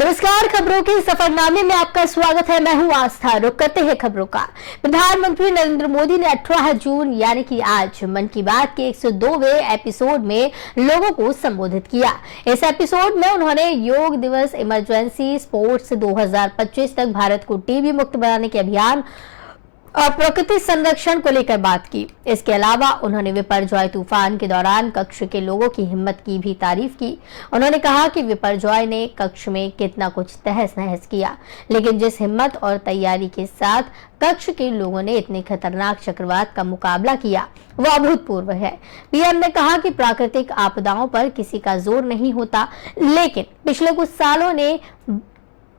नमस्कार, खबरों के सफरनामे में आपका स्वागत है। मैं हूं आस्था। रुक करते हैं खबरों का। प्रधानमंत्री नरेंद्र मोदी ने 18 जून यानी कि आज मन की बात के 102वें एपिसोड में लोगों को संबोधित किया। इस एपिसोड में उन्होंने योग दिवस, इमरजेंसी, स्पोर्ट्स 2025 तक भारत को टीबी मुक्त बनाने के अभियान और प्रकृति संरक्षण को लेकर बात की। इसके अलावा उन्होंने विपर्जॉय तूफान के दौरान कच्छ के लोगों की हिम्मत की भी तारीफ की। उन्होंने कहा कि विपर्जॉय ने कच्छ में कितना कुछ तहस नहस किया, लेकिन जिस हिम्मत और तैयारी के साथ कच्छ के लोगों ने इतने खतरनाक चक्रवात का मुकाबला किया, वो अभूतपूर्व है। पीएम ने कहा कि प्राकृतिक आपदाओं पर किसी का जोर नहीं होता, लेकिन पिछले कुछ सालों ने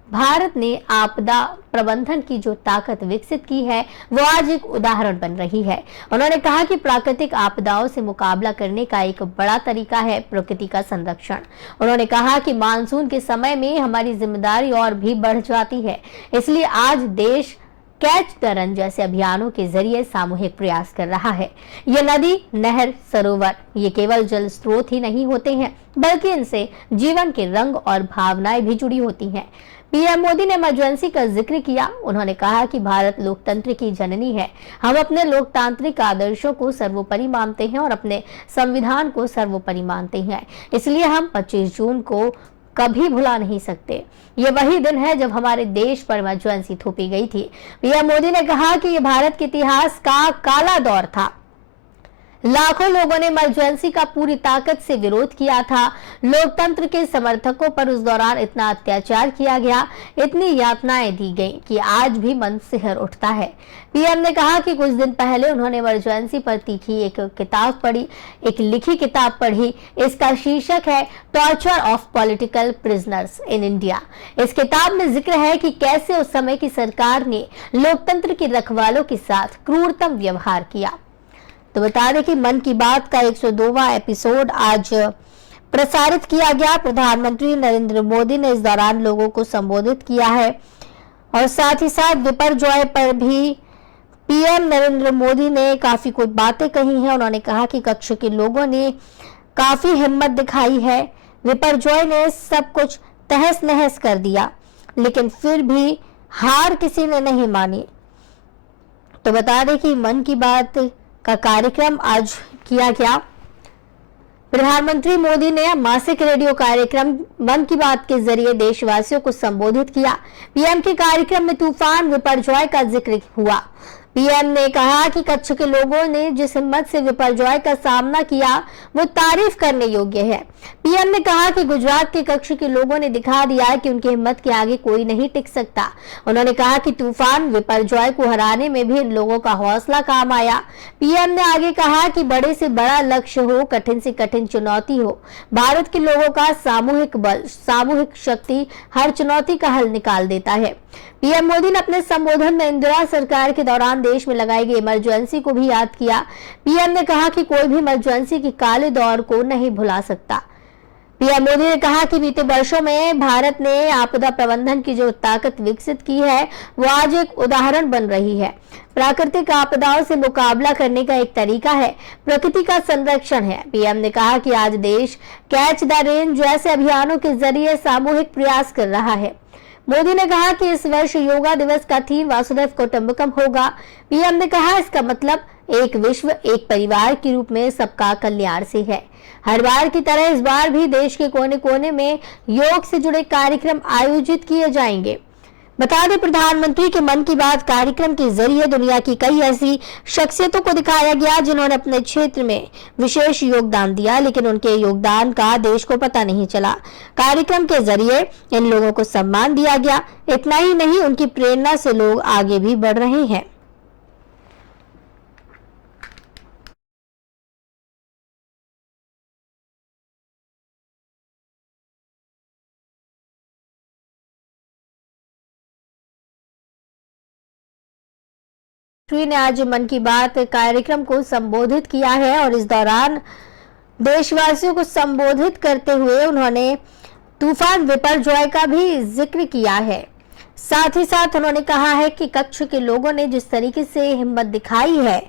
भारत ने आपदा प्रबंधन की जो ताकत विकसित की है, वो आज एक उदाहरण बन रही है। उन्होंने कहा कि प्राकृतिक आपदाओं से मुकाबला करने का एक बड़ा तरीका है प्रकृति का संरक्षण। उन्होंने कहा कि मानसून के समय में हमारी जिम्मेदारी और भी बढ़ जाती है, इसलिए आज देश कैच द रन जैसे अभियानों के जरिए सामूहिक प्रयास कर रहा है। ये नदी, नहर, सरोवर ये केवल जल स्रोत ही नहीं होते हैं, बल्कि इनसे जीवन के रंग और भावनाएं भी जुड़ी होती हैं। पीएम मोदी ने इमरजेंसी का जिक्र किया। उन्होंने कहा कि भारत लोकतंत्र की जननी है। हम अपने लोकतांत्रिक आदर्शों को सर्वोपरि मानते हैं और अपने संविधान को सर्वोपरि मानते हैं। इसलिए हम 25 जून को कभी भुला नहीं सकते। ये वही दिन है जब हमारे देश पर इमरजेंसी थोपी गई थी। पीएम मोदी ने कहा कि ये भारत के इतिहास का काला दौर था। लाखों लोगों ने इमरजेंसी का पूरी ताकत से विरोध किया था। लोकतंत्र के समर्थकों पर उस दौरान इतना अत्याचार किया गया, इतनी यातनाएं दी गई कि आज भी मन सिहर उठता है। पीएम ने कहा कि कुछ दिन पहले उन्होंने इमरजेंसी पर तीखी एक किताब पढ़ी, एक लिखी किताब पढ़ी। इसका शीर्षक है torture of political prisoners in India. इस किताब में जिक्र है कि कैसे उस समय की सरकार ने लोकतंत्र के रखवालों के साथ क्रूरतम व्यवहार किया। तो बता दें कि मन की बात का 102वां एपिसोड आज प्रसारित किया गया। प्रधानमंत्री नरेंद्र मोदी ने इस दौरान लोगों को संबोधित किया है और साथ ही साथ विपर्जॉय पर भी पीएम नरेंद्र मोदी ने काफी कुछ बातें कही हैं। उन्होंने कहा कि कच्छ के लोगों ने काफी हिम्मत दिखाई है। विपर्जॉय ने सब कुछ तहस नहस कर दिया, लेकिन फिर भी हार किसी ने नहीं मानी। तो बता दें कि मन की बात का कार्यक्रम आज किया गया। प्रधानमंत्री मोदी ने मासिक रेडियो कार्यक्रम मन की बात के जरिए देशवासियों को संबोधित किया। पीएम के कार्यक्रम में तूफान विपर्जॉय का जिक्र हुआ। पीएम ने कहा कि कच्छ के लोगों ने जिस हिम्मत से विपर्जॉय का सामना किया, वो तारीफ करने योग्य है। पीएम ने कहा कि गुजरात के कच्छ के लोगों ने दिखा दिया है कि उनकी हिम्मत के आगे कोई नहीं टिक सकता। उन्होंने कहा कि तूफान विपर्जॉय को हराने में भी इन लोगों का हौसला काम आया। पीएम ने आगे कहा कि बड़े से बड़ा लक्ष्य हो, कठिन से कठिन चुनौती हो, भारत के लोगों का सामूहिक बल, सामूहिक शक्ति हर चुनौती का हल निकाल देता है। पीएम मोदी ने अपने संबोधन में इंदिरा सरकार के दौरान देश में लगाई गई इमरजेंसी को भी याद किया। पीएम ने कहा कि कोई भी इमरजेंसी के काले दौर को नहीं भुला सकता। पीएम मोदी ने कहा कि बीते वर्षों में भारत ने आपदा प्रबंधन की जो ताकत विकसित की है, वो आज एक उदाहरण बन रही है। प्राकृतिक आपदाओं से मुकाबला करने का एक तरीका है प्रकृति का संरक्षण है। पीएम ने कहा कि आज देश कैच द रेन जैसे अभियानों के जरिए सामूहिक प्रयास कर रहा है। मोदी ने कहा कि इस वर्ष योगा दिवस का थीम वासुदेव कुटुंबकम होगा। पीएम ने कहा इसका मतलब एक विश्व, एक परिवार के रूप में सबका कल्याण से है। हर बार की तरह इस बार भी देश के कोने कोने में योग से जुड़े कार्यक्रम आयोजित किए जाएंगे। बता दें, प्रधानमंत्री के मन की बात कार्यक्रम के जरिए दुनिया की कई ऐसी शख्सियतों को दिखाया गया जिन्होंने अपने क्षेत्र में विशेष योगदान दिया, लेकिन उनके योगदान का देश को पता नहीं चला। कार्यक्रम के जरिए इन लोगों को सम्मान दिया गया। इतना ही नहीं, उनकी प्रेरणा से लोग आगे भी बढ़ रहे हैं। ने आज मन की बात कार्यक्रम को संबोधित किया है और इस दौरान देशवासियों को संबोधित करते हुए उन्होंने तूफान विपर्जॉय का भी जिक्र किया है। साथ ही साथ उन्होंने कहा है कि कच्छ के लोगों ने जिस तरीके से हिम्मत दिखाई है,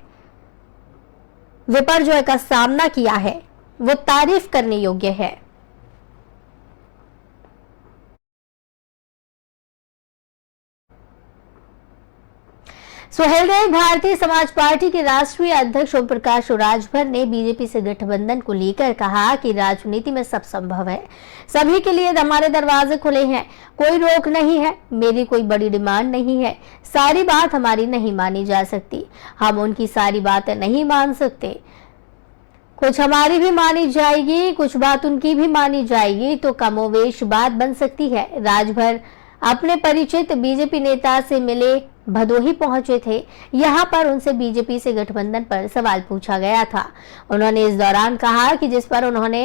विपर्जॉय का सामना किया है, वो तारीफ करने योग्य है। सुहेलदेव भारतीय समाज पार्टी के राष्ट्रीय अध्यक्ष ओम प्रकाश राजभर ने बीजेपी से गठबंधन को लेकर कहा कि राजनीति में सब संभव है, सभी के लिए हमारे दरवाजे खुले हैं, कोई रोक नहीं है, मेरी कोई बड़ी डिमांड नहीं है, सारी बात हमारी नहीं मानी जा सकती, हम उनकी सारी बातें नहीं मान सकते, कुछ हमारी भी मानी जाएगी, कुछ बात उनकी भी मानी जाएगी तो कमोवेश बात बन सकती है। राजभर अपने परिचित बीजेपी नेता से मिले भदोही पहुंचे थे। यहां पर उनसे बीजेपी से गठबंधन पर सवाल पूछा गया था। उन्होंने इस दौरान कहा कि जिस पर उन्होंने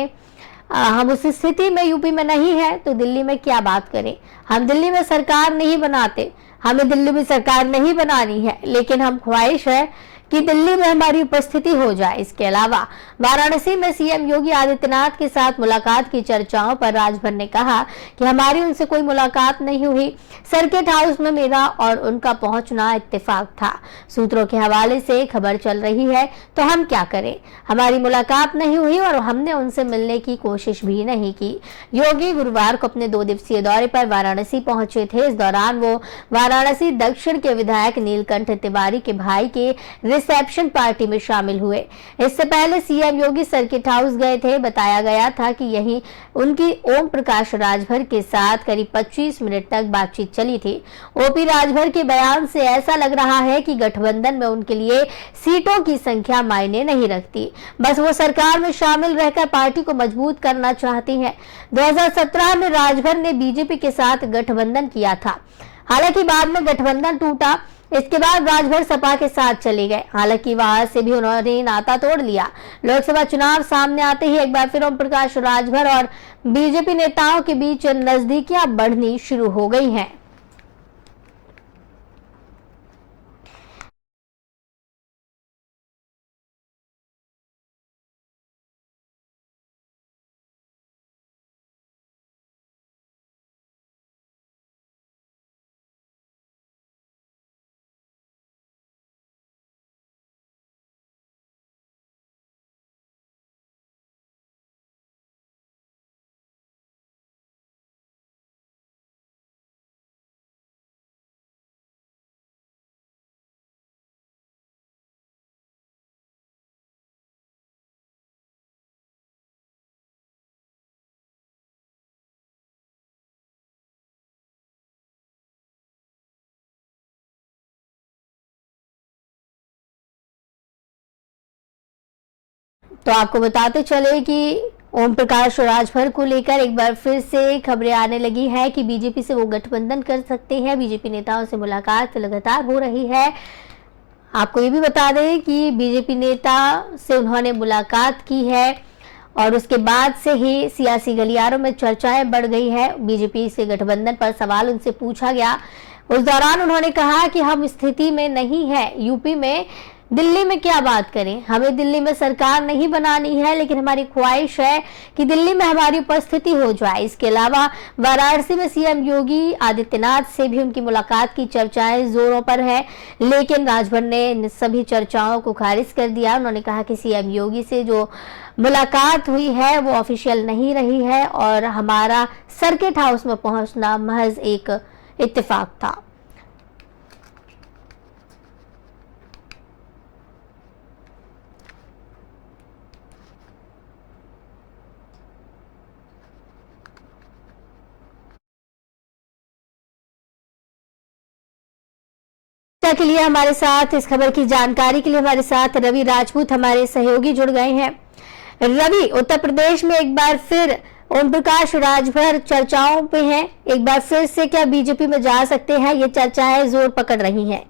हम उस स्थिति में यूपी में नहीं है तो दिल्ली में क्या बात करें, हम दिल्ली में सरकार नहीं बनाते, हमें दिल्ली में सरकार नहीं बनानी है, लेकिन हम ख्वाहिश है कि दिल्ली में हमारी उपस्थिति हो जाए। इसके अलावा वाराणसी में सीएम योगी आदित्यनाथ के साथ मुलाकात की चर्चाओं पर राजभर ने कहा कि हमारी उनसे कोई मुलाकात नहीं हुई, सर्किट हाउस में मेरा और उनका पहुंचना इत्तेफाक था। सूत्रों के हवाले से खबर चल रही है तो हम क्या करें, हमारी मुलाकात नहीं हुई और हमने उनसे मिलने की कोशिश भी नहीं की। योगी गुरुवार को अपने 2 दिवसीय दौरे पर वाराणसी पहुंचे थे। इस दौरान वो वाराणसी दक्षिण के विधायक नीलकंठ तिवारी के भाई के रिसेप्शन पार्टी में शामिल हुए। इससे पहले सीएम योगी सर्किट हाउस गए थे। बताया गया था कि यहीं उनकी ओम प्रकाश राजभर के साथ करीब 25 मिनट तक बातचीत चली थी। ओपी राजभर के बयान से ऐसा लग रहा है कि गठबंधन में उनके लिए सीटों की संख्या मायने नहीं रखती, बस वो सरकार में शामिल रहकर पार्टी को मजबूत करना चाहती हैं। 2017 में राजभर ने बीजेपी के साथ गठबंधन किया था, हालांकि बाद में गठबंधन टूटा। इसके बाद राजभर सपा के साथ चले गए, हालांकि वहां से भी उन्होंने नाता तोड़ लिया। लोकसभा चुनाव सामने आते ही एक बार फिर ओम प्रकाश राजभर और बीजेपी नेताओं के बीच नजदीकियां बढ़नी शुरू हो गई हैं। तो आपको बताते चले कि ओम प्रकाश राजभर को लेकर एक बार फिर से खबरें आने लगी है कि बीजेपी से वो गठबंधन कर सकते हैं। बीजेपी नेताओं से मुलाकात लगातार हो रही है। आपको ये भी बता दें कि बीजेपी नेता से उन्होंने मुलाकात की है और उसके बाद से ही सियासी गलियारों में चर्चाएं बढ़ गई है। बीजेपी से गठबंधन पर सवाल उनसे पूछा गया, उस दौरान उन्होंने कहा कि हम स्थिति में नहीं है, यूपी में दिल्ली में क्या बात करें, हमें दिल्ली में सरकार नहीं बनानी है, लेकिन हमारी ख्वाहिश है कि दिल्ली में हमारी उपस्थिति हो जाए। इसके अलावा वाराणसी में सीएम योगी आदित्यनाथ से भी उनकी मुलाकात की चर्चाएं जोरों पर है, लेकिन राजभर ने इन सभी चर्चाओं को खारिज कर दिया। उन्होंने कहा कि सीएम योगी से जो मुलाकात हुई है वो ऑफिशियल नहीं रही है और हमारा सर्किट हाउस में पहुंचना महज एक इत्तेफाक था। के लिए हमारे साथ इस खबर की जानकारी के लिए हमारे साथ रवि राजपूत हमारे सहयोगी जुड़ गए हैं। रवि, उत्तर प्रदेश में एक बार फिर ओम प्रकाश राजभर चर्चाओं पे हैं, एक बार फिर से क्या बीजेपी में जा सकते हैं, ये चर्चाएं जोर पकड़ रही हैं।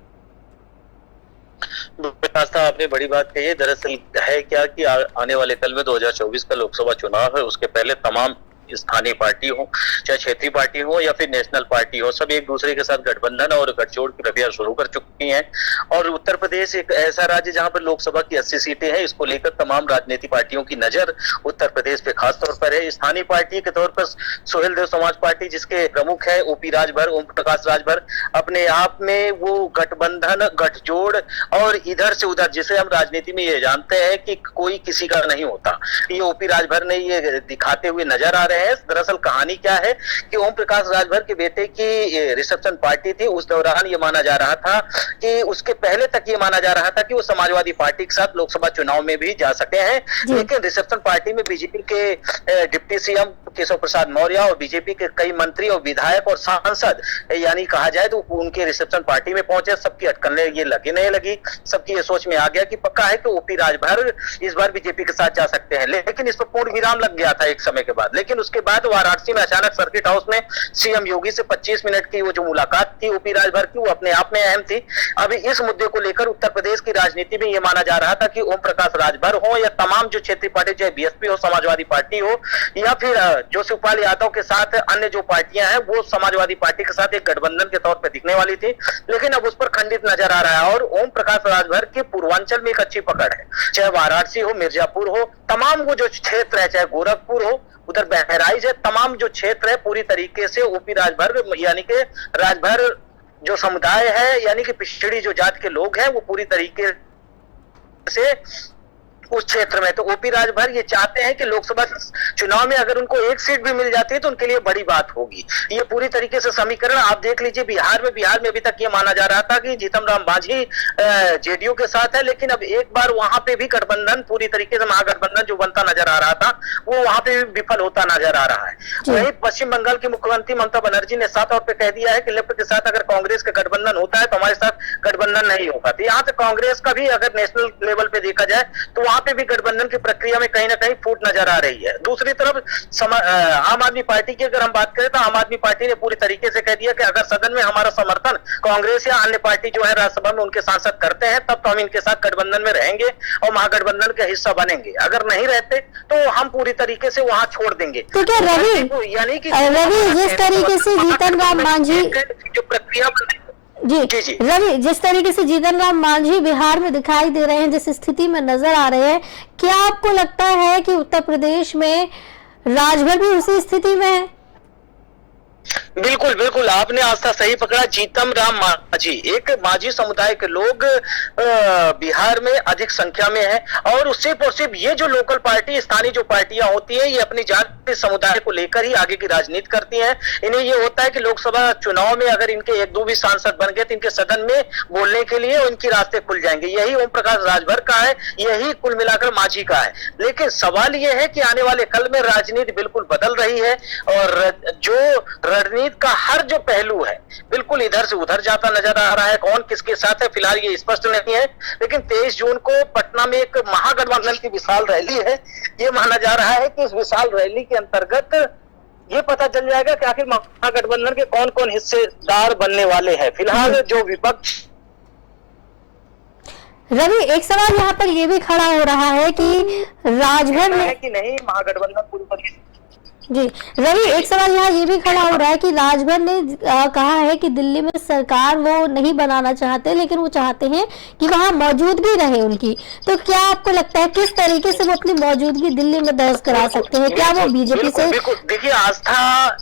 आपने बड़ी बात कही है। दरअसल है क्या कि आने वाले कल में 2024 का लोकसभा चुनाव है, उसके पहले तमाम स्थानीय पार्टी हो, चाहे क्षेत्रीय पार्टी हो या फिर नेशनल पार्टी हो, सब एक दूसरे के साथ गठबंधन और गठजोड़ की प्रक्रिया शुरू कर चुकी हैं। और उत्तर प्रदेश एक ऐसा राज्य जहां पर लोकसभा की 80 सीटें हैं, इसको लेकर तमाम राजनीतिक पार्टियों की नजर उत्तर प्रदेश पे खास तौर पर है। स्थानीय पार्टी के तौर पर सुहेलदेव समाज पार्टी, जिसके प्रमुख है ओपी राजभर, ओम प्रकाश राजभर, अपने आप में वो गठबंधन, गठजोड़ और इधर से उधर, जिसे हम राजनीति में ये जानते हैं कि कोई किसी का नहीं होता, ये ओपी राजभर ने ये दिखाते हुए नजर आ रहे रहे हैं। दरअसल कहानी क्या है कि ओम प्रकाश राजभर के बेटे की रिसेप्शन पार्टी थी। उस दौरान ये माना जा रहा था कि उसके पहले तक ये माना जा रहा था कि वो समाजवादी पार्टी के साथ लोकसभा चुनाव में भी जा सकते हैं, लेकिन रिसेप्शन पार्टी में बीजेपी के डिप्टी सीएम केशव प्रसाद मौर्य और बीजेपी के कई मंत्री और विधायक और सांसद यानी कहा जाए तो उनके रिसेप्शन पार्टी में पहुंचे। सबकी अटकलें ये लगी नहीं लगी, सबकी ये सोच में आ गया कि पक्का है कि ओपी राजभर इस बार बीजेपी के साथ जा सकते हैं, लेकिन इस पर पूर्ण विराम लग गया था एक समय के बाद। लेकिन उसके बाद वाराणसी में अचानक सर्किट हाउस में सीएम योगी से 25 मिनट की वो जो मुलाकात थी ओपी राजभर की, वो अपने आप में अहम थी। अभी इस मुद्दे को लेकर उत्तर प्रदेश की राजनीति में ये माना जा रहा था कि ओम प्रकाश राजभर हो या तमाम जो क्षेत्रीय पार्टी, चाहे बीएसपी हो, समाजवादी पार्टी हो, या फिर जो शिवपाल यादव के साथ अन्य जो पार्टियां हैं वो समाजवादी पार्टी के साथ एक गठबंधन के तौर पर दिखने वाली थी, लेकिन अब उस पर खंडित नजर आ रहा है। और ओम प्रकाश राजभर की पूर्वांचल में एक अच्छी पकड़ है, चाहे वाराणसी हो, मिर्जापुर हो, तमाम वो जो क्षेत्र है, चाहे गोरखपुर हो, उधर बहराइच है, तमाम जो क्षेत्र है पूरी तरीके से ओपी राजभर यानी कि राजभर जो समुदाय है यानी कि पिछड़ी जो जात के लोग हैं वो पूरी तरीके से उस क्षेत्र में। तो ओपी राजभर ये चाहते हैं कि लोकसभा चुनाव में अगर उनको एक सीट भी मिल जाती है तो उनके लिए बड़ी बात होगी। ये पूरी तरीके से समीकरण आप देख लीजिए। बिहार में अभी तक ये माना जा रहा था कि जीतन राम मांझी जेडीयू के साथ है, लेकिन अब एक बार वहां पे भी गठबंधन पूरी तरीके से महागठबंधन जो बनता नजर आ रहा था वो वहां पे भी विफल होता नजर आ रहा है। वहीं पश्चिम बंगाल की मुख्यमंत्री ममता बनर्जी ने साफ तौर पर कह दिया है कि लेफ्ट के साथ अगर कांग्रेस का गठबंधन होता है तो हमारे साथ गठबंधन नहीं होगा। तो यहाँ पे कांग्रेस का भी अगर नेशनल लेवल पे देखा जाए तो वहां पे भी गठबंधन की प्रक्रिया में कहीं ना कहीं फूट नजर आ रही है। दूसरी तरफ आम आदमी पार्टी की अगर हम बात करें तो आम आदमी पार्टी ने पूरी तरीके से कह दिया कि अगर सदन में हमारा समर्थन कांग्रेस या अन्य पार्टी जो है राज्यसभा में उनके सांसद करते हैं तब तो हम इनके साथ गठबंधन में रहेंगे और महागठबंधन का हिस्सा बनेंगे, अगर नहीं रहते तो हम पूरी तरीके से वहां छोड़ देंगे। तो क्या रवि, यानी कि जिस तरीके से जीतन राम मांझी जो प्रक्रिया जी रवि, जिस तरीके से जीतन राम मांझी बिहार में दिखाई दे रहे हैं, जिस स्थिति में नजर आ रहे हैं, क्या आपको लगता है कि उत्तर प्रदेश में राजभर भी उसी स्थिति में है? बिल्कुल बिल्कुल, आपने आस्था सही पकड़ा। जीतन राम मांझी, एक मांझी समुदाय के लोग बिहार में अधिक संख्या में है और सिर्फ और सिर्फ ये जो लोकल पार्टी, स्थानीय जो पार्टियां होती है, ये अपनी जाति समुदाय को लेकर ही आगे की राजनीति करती हैं। इन्हें ये होता है कि लोकसभा चुनाव में अगर इनके एक दो भी सांसद बन गए तो इनके सदन में बोलने के लिए इनके रास्ते खुल जाएंगे। यही ओम प्रकाश राजभर का है, यही कुल मिलाकर मांझी का है। लेकिन सवाल ये है कि आने वाले कल में राजनीति बिल्कुल बदल रही है और जो रणनीति का हर जो पहलू है बिल्कुल इधर से उधर जाता नजर आ रहा है। कौन किसके साथ है फिलहाल ये स्पष्ट नहीं है, लेकिन 23 जून को पटना में एक महागठबंधन की विशाल रैली है। ये माना जा रहा है कि इस विशाल रैली के अंतर्गत ये पता चल जाएगा कि आखिर महागठबंधन के कौन कौन हिस्सेदार बनने वाले हैं। फिलहाल जो विपक्ष रवि, एक सवाल यहाँ पर ये भी खड़ा हो रहा है कि राजभर में कि नहीं महागठबंधन पूरी तरीके जी रवि, एक सवाल यहाँ ये भी खड़ा हो रहा है कि राजभर ने कहा है कि दिल्ली में सरकार वो नहीं बनाना चाहते, लेकिन वो चाहते हैं कि वहाँ मौजूदगी रहे उनकी। तो क्या आपको लगता है किस तरीके से वो अपनी मौजूदगी दिल्ली में दर्ज करा सकते हैं? क्या वो बीजेपी से? देखिए, आस्था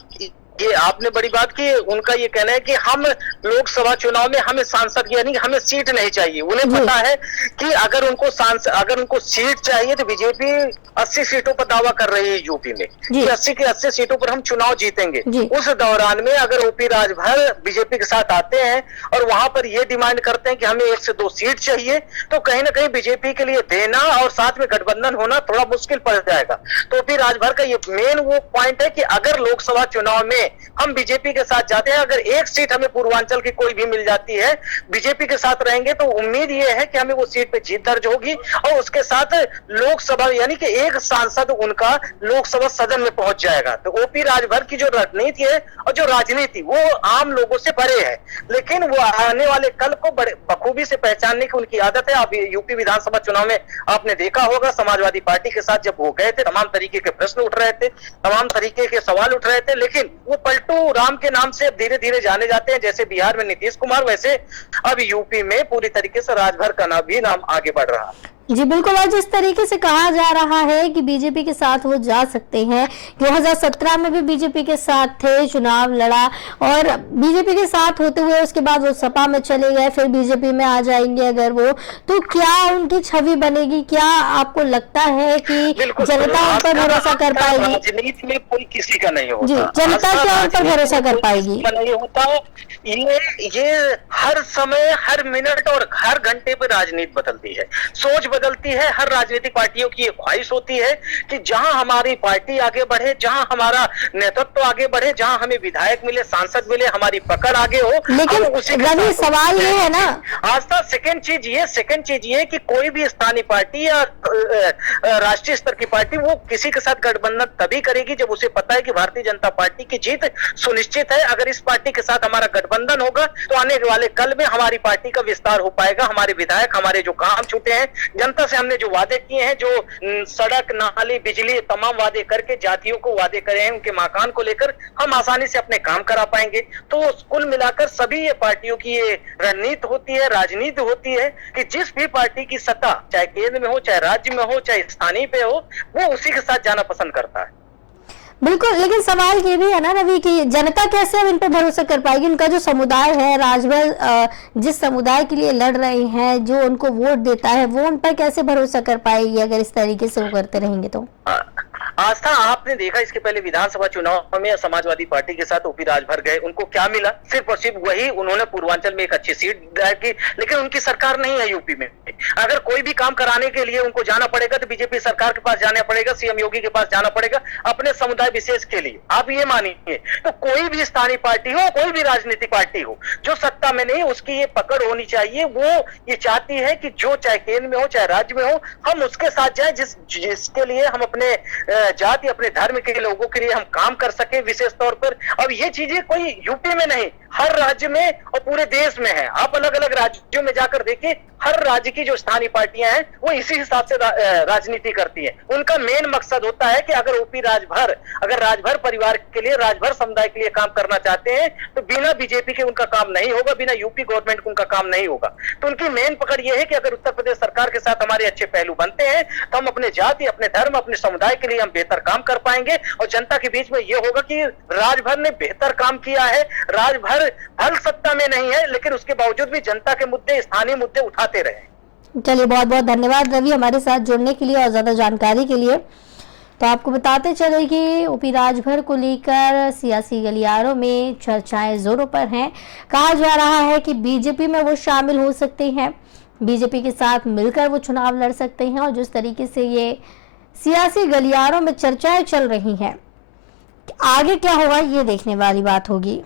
ये आपने बड़ी बात की। उनका ये कहना है कि हम लोकसभा चुनाव में हमें सांसद यानी हमें सीट नहीं चाहिए। उन्हें पता है कि अगर उनको सीट चाहिए तो बीजेपी 80 सीटों पर दावा कर रही है यूपी में कि 80 के 80 सीटों पर हम चुनाव जीतेंगे। उस दौरान में अगर ओपी राजभर बीजेपी के साथ आते हैं और वहां पर ये डिमांड करते हैं कि हमें 1 से 2 सीट चाहिए, तो कहीं ना कहीं बीजेपी के लिए देना और साथ में गठबंधन होना थोड़ा मुश्किल पड़ जाएगा। तो ओपी राजभर का ये मेन वो पॉइंट है कि अगर लोकसभा चुनाव में हम बीजेपी के साथ जाते हैं, अगर 1 सीट हमें पूर्वांचल की कोई भी मिल जाती है, बीजेपी के साथ रहेंगे, तो उम्मीद ये है कि हमें वो सीट पे जीत दर्ज होगी और उसके साथ लोकसभा यानी कि एक सांसद उनका लोकसभा सदन में पहुंच जाएगा। तो ओपी राजभर की जो रणनीति है और जो राजनीति वो आम लोगों से परे है, लेकिन वो आने वाले कल को बड़े बखूबी से पहचानने की उनकी आदत है। अब यूपी विधानसभा चुनाव में आपने देखा होगा समाजवादी पार्टी के साथ जब वो गए थे, तमाम तरीके के प्रश्न उठ रहे थे, तमाम तरीके के सवाल उठ रहे थे, लेकिन वो पलटू राम के नाम से धीरे धीरे जाने जाते हैं। जैसे बिहार में नीतीश कुमार, वैसे अब यूपी में पूरी तरीके से राजभर का नाम आगे बढ़ रहा है। जी बिल्कुल, और जिस तरीके से कहा जा रहा है कि बीजेपी के साथ वो जा सकते हैं, 2017 में भी बीजेपी के साथ थे, चुनाव लड़ा और बीजेपी के साथ होते हुए उसके बाद वो सपा में चले गए, फिर बीजेपी में आ जाएंगे अगर वो, तो क्या उनकी छवि बनेगी? क्या आपको लगता है कि जनता उन पर भरोसा कर पाएगी? राजनीति में कोई किसी का नहीं होता। जी, जनता क्या उन पर भरोसा कर पाएगी? नहीं होता। ये हर समय, हर मिनट और हर घंटे पे राजनीति बदलती है, सोच बदलती है। हर राजनीतिक पार्टियों की ये ख्वाहिश होती है कि जहां हमारी पार्टी आगे बढ़े, जहां हमारा नेतृत्व आगे बढ़े, जहां हमें विधायक मिले, सांसद मिले, हमारी पकड़ आगे हो। लेकिन रवि, सवाल ये है ना, आज तक सेकंड चीज ये कि कोई भी स्थानीय पार्टी या राष्ट्रीय स्तर की पार्टी वो किसी के साथ गठबंधन तभी करेगी जब उसे पता है कि भारतीय जनता पार्टी की जीत सुनिश्चित है। अगर इस पार्टी के साथ हमारा गठबंधन होगा तो आने वाले कल में हमारी पार्टी का विस्तार हो पाएगा। हमारे विधायक, हमारे जो काम छूटे हैं, जनता से हमने जो वादे किए हैं, जो सड़क, नाली, बिजली, तमाम वादे करके जातियों को वादे करे हैं, उनके मकान को लेकर हम आसानी से अपने काम करा पाएंगे। तो कुल मिलाकर सभी ये पार्टियों की ये रणनीति होती है, राजनीति होती है कि जिस भी पार्टी की सत्ता, चाहे केंद्र में हो, चाहे राज्य में हो, चाहे स्थानीय पे हो, वो उसी के साथ जाना पसंद करता है। बिल्कुल, लेकिन सवाल ये भी है ना रवि कि जनता कैसे अब इन पर भरोसा कर पाएगी? उनका जो समुदाय है, राजभर जिस समुदाय के लिए लड़ रहे हैं, जो उनको वोट देता है, वो उन पर कैसे भरोसा कर पाएगी अगर इस तरीके से वो करते रहेंगे तो? आस्था, आपने देखा इसके पहले विधानसभा चुनाव में समाजवादी पार्टी के साथ ओपी राजभर गए, उनको क्या मिला? सिर्फ और सिर्फ वही, उन्होंने पूर्वांचल में एक अच्छी सीट दायर की, लेकिन उनकी सरकार नहीं है यूपी में। अगर कोई भी काम कराने के लिए उनको जाना पड़ेगा तो बीजेपी सरकार के पास जाना पड़ेगा, सीएम योगी के पास जाना पड़ेगा अपने समुदाय विशेष के लिए। आप ये मानिए, तो कोई भी स्थानीय पार्टी हो, कोई भी राजनीतिक पार्टी हो, जो सत्ता में नहीं, उसकी ये पकड़ होनी चाहिए। वो ये चाहती है कि जो चाहे केंद्र में हो, चाहे राज्य में हो, हम उसके साथ जाए जिसके लिए हम अपने जाति, अपने धर्म के लोगों के लिए हम काम कर सके विशेष तौर पर। अब ये चीजें कोई यूपी में नहीं, हर राज्य में और पूरे देश में है। आप अलग अलग राज्यों में जाकर देखिए, हर राज्य की जो स्थानीय पार्टियां हैं वो इसी हिसाब से राजनीति करती हैं। उनका मेन मकसद होता है कि अगर ओपी राजभर, अगर राजभर परिवार के लिए, राजभर समुदाय के लिए काम करना चाहते हैं तो बिना बीजेपी के उनका काम नहीं होगा, बिना यूपी गवर्नमेंट के उनका काम नहीं होगा। तो उनकी मेन पकड़ ये है कि अगर उत्तर प्रदेश सरकार के साथ हमारे अच्छे पहलू बनते हैं तो हम अपने जाति, अपने धर्म, अपने समुदाय के लिए हम बेहतर काम कर पाएंगे। और जनता के बीच में ये होगा कि राजभर ने बेहतर काम किया है, राजभर भल सत्ता में नहीं है लेकिन उसके बावजूद भी जनता के मुद्दे, स्थानीय मुद्दे उठाते रहे। चलिए, बहुत बहुत धन्यवाद रवि हमारे साथ जुड़ने के लिए और ज्यादा जानकारी के लिए। तो आपको बताते चले कि ओपी राजभर को लेकर सियासी गलियारों में चर्चाएं जोरों पर हैं। कहा जा रहा है कि बीजेपी में वो शामिल हो सकते हैं, बीजेपी के साथ मिलकर वो चुनाव लड़ सकते हैं। और जिस तरीके से ये सियासी गलियारों में चर्चाएं चल रही हैं, आगे क्या होगा ये देखने वाली बात होगी।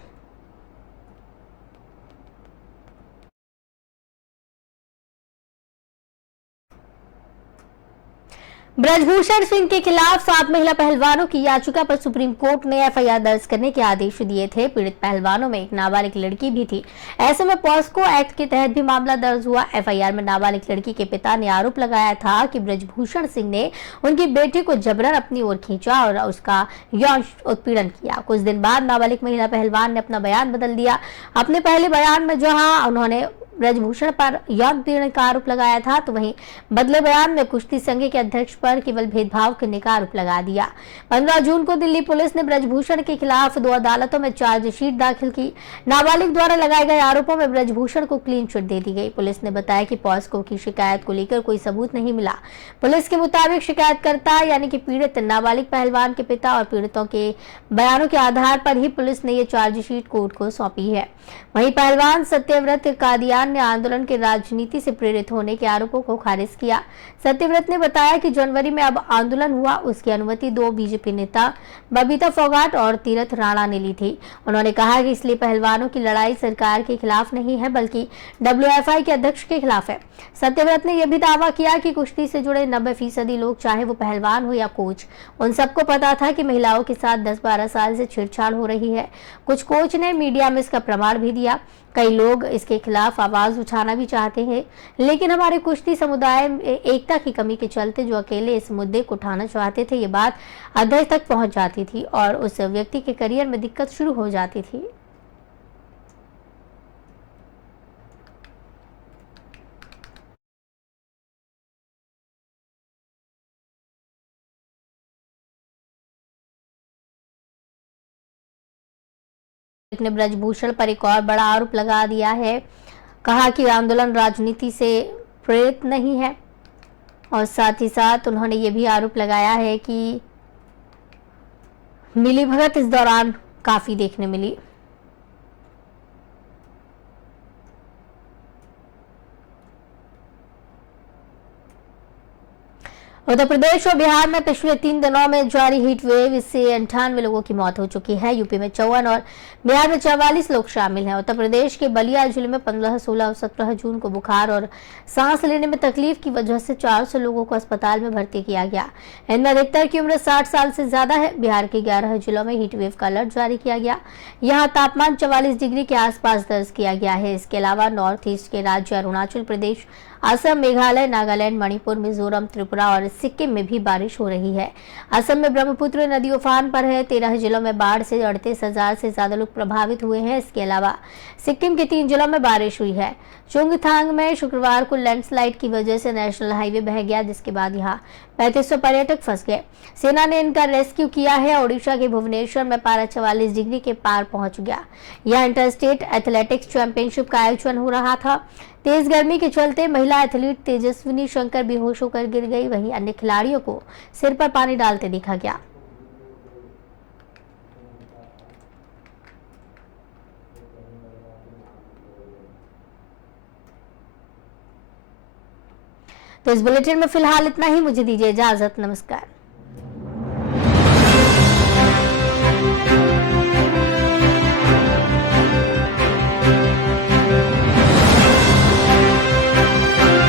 ब्रजभूषण सिंह के खिलाफ 7 महिला पहलवानों की याचिका पर सुप्रीम कोर्ट ने एफआईआर दर्ज करने के आदेश दिए थे। पीड़ित पहलवानों में एक नाबालिग लड़की भी थी। ऐसे में पॉस्को एक्ट के तहत भी मामला दर्ज हुआ। एफआईआर में नाबालिग लड़की के पिता ने आरोप लगाया था कि ब्रजभूषण सिंह ने उनकी बेटी को जबरन अपनी ओर खींचा और उसका यौन उत्पीड़न किया। कुछ दिन बाद नाबालिग महिला पहलवान ने अपना बयान बदल दिया। अपने पहले बयान में जहां उन्होंने ब्रजभूषण पर यौन उत्पीड़न का आरोप लगाया था, तो वहीं बदले बयान में कुश्ती संघ के अध्यक्ष पर केवल भेदभाव करने का आरोप लगा दिया। 15 जून को दिल्ली पुलिस ने ब्रजभूषण के खिलाफ 2 अदालतों में चार्जशीट दाखिल की। नाबालिग द्वारा लगाए गए आरोपों में ब्रजभूषण को क्लीन चिट दे दी गई। पुलिस ने बताया कि पॉस्को की शिकायत को लेकर कोई सबूत नहीं मिला। पुलिस के मुताबिक शिकायतकर्ता यानी कि पीड़ित नाबालिग पहलवान के पिता और पीड़ितों के बयानों के आधार पर ही पुलिस ने ये चार्जशीट कोर्ट को सौंपी है। वहीं पहलवान सत्यव्रत कादियान ने आंदोलन के राजनीति से प्रेरित होने के आरोपों को खारिज किया। सत्यव्रत ने बताया कि जनवरी में अब आंदोलन हुआ, उसकी अनुमति 2 बीजेपी नेता बबीता फोगाट और तीरथ राणा ने ली थी। उन्होंने कहा कि इसलिए पहलवानों की लड़ाई सरकार के खिलाफ नहीं है बल्कि WFI के अध्यक्ष के खिलाफ है। सत्यव्रत ने यह भी दावा किया कि कुश्ती से जुड़े 90% लोग, चाहे वो पहलवान हो या कोच, उन सबको पता था कि महिलाओं के साथ 10-12 साल से छेड़छाड़ हो रही है। कुछ कोच ने मीडिया में इसका प्रमाण भी दिया। कई लोग इसके खिलाफ आवाज उठाना भी चाहते हैं, लेकिन हमारे कुश्ती समुदाय में एकता की कमी के चलते जो अकेले इस मुद्दे को उठाना चाहते थे, ये बात अध्यक्ष तक पहुंच जाती थी और उस व्यक्ति के करियर में दिक्कत शुरू हो जाती थी। ने ब्रजभूषण पर एक और बड़ा आरोप लगा दिया है। कहा कि आंदोलन राजनीति से प्रेरित नहीं है और साथ ही साथ उन्होंने ये भी आरोप लगाया है कि मिलीभगत इस दौरान काफी देखने मिली। उत्तर प्रदेश और बिहार में पिछले 3 दिनों में जारी हीट वेव, इससे 98 लोगों की मौत हो चुकी है। यूपी में 54 और बिहार में 44 लोग शामिल हैं। उत्तर प्रदेश के बलिया जिले में 15, 16 और 17 जून को बुखार और सांस लेने में तकलीफ की वजह से 400 लोगों को अस्पताल में भर्ती किया गया। इनमें अधिकतर की उम्र 60 साल से ज्यादा है। बिहार के 11 जिलों में हीट वेव का अलर्ट जारी किया गया। यहाँ तापमान 44 डिग्री के आसपास दर्ज किया गया है। इसके अलावा नॉर्थ ईस्ट के राज्य अरुणाचल प्रदेश, असम, मेघालय, नागालैंड, मणिपुर, मिजोरम, त्रिपुरा और सिक्किम में भी बारिश हो रही है। असम में ब्रह्मपुत्र नदी उफान पर है। 13 जिलों में बाढ़ से 38,000 से ज्यादा लोग प्रभावित हुए हैं। इसके अलावा सिक्किम के 3 जिलों में बारिश हुई है। चुंगथांग में शुक्रवार को लैंडस्लाइड की वजह से नेशनल हाईवे बह गया, जिसके बाद यहाँ 3500 पर्यटक फंस गए। सेना ने इनका रेस्क्यू किया है। ओडिशा के भुवनेश्वर में पारा 44 डिग्री के पार पहुंच गया। यह इंटरस्टेट एथलेटिक्स चैंपियनशिप का आयोजन हो रहा था। तेज गर्मी के चलते महिला एथलीट तेजस्विनी शंकर बेहोश होकर गिर गई। वहीं अन्य खिलाड़ियों को सिर पर पानी डालते देखा गया। तो इस बुलेटिन में फिलहाल इतना ही। मुझे दीजिए इजाजत। नमस्कार।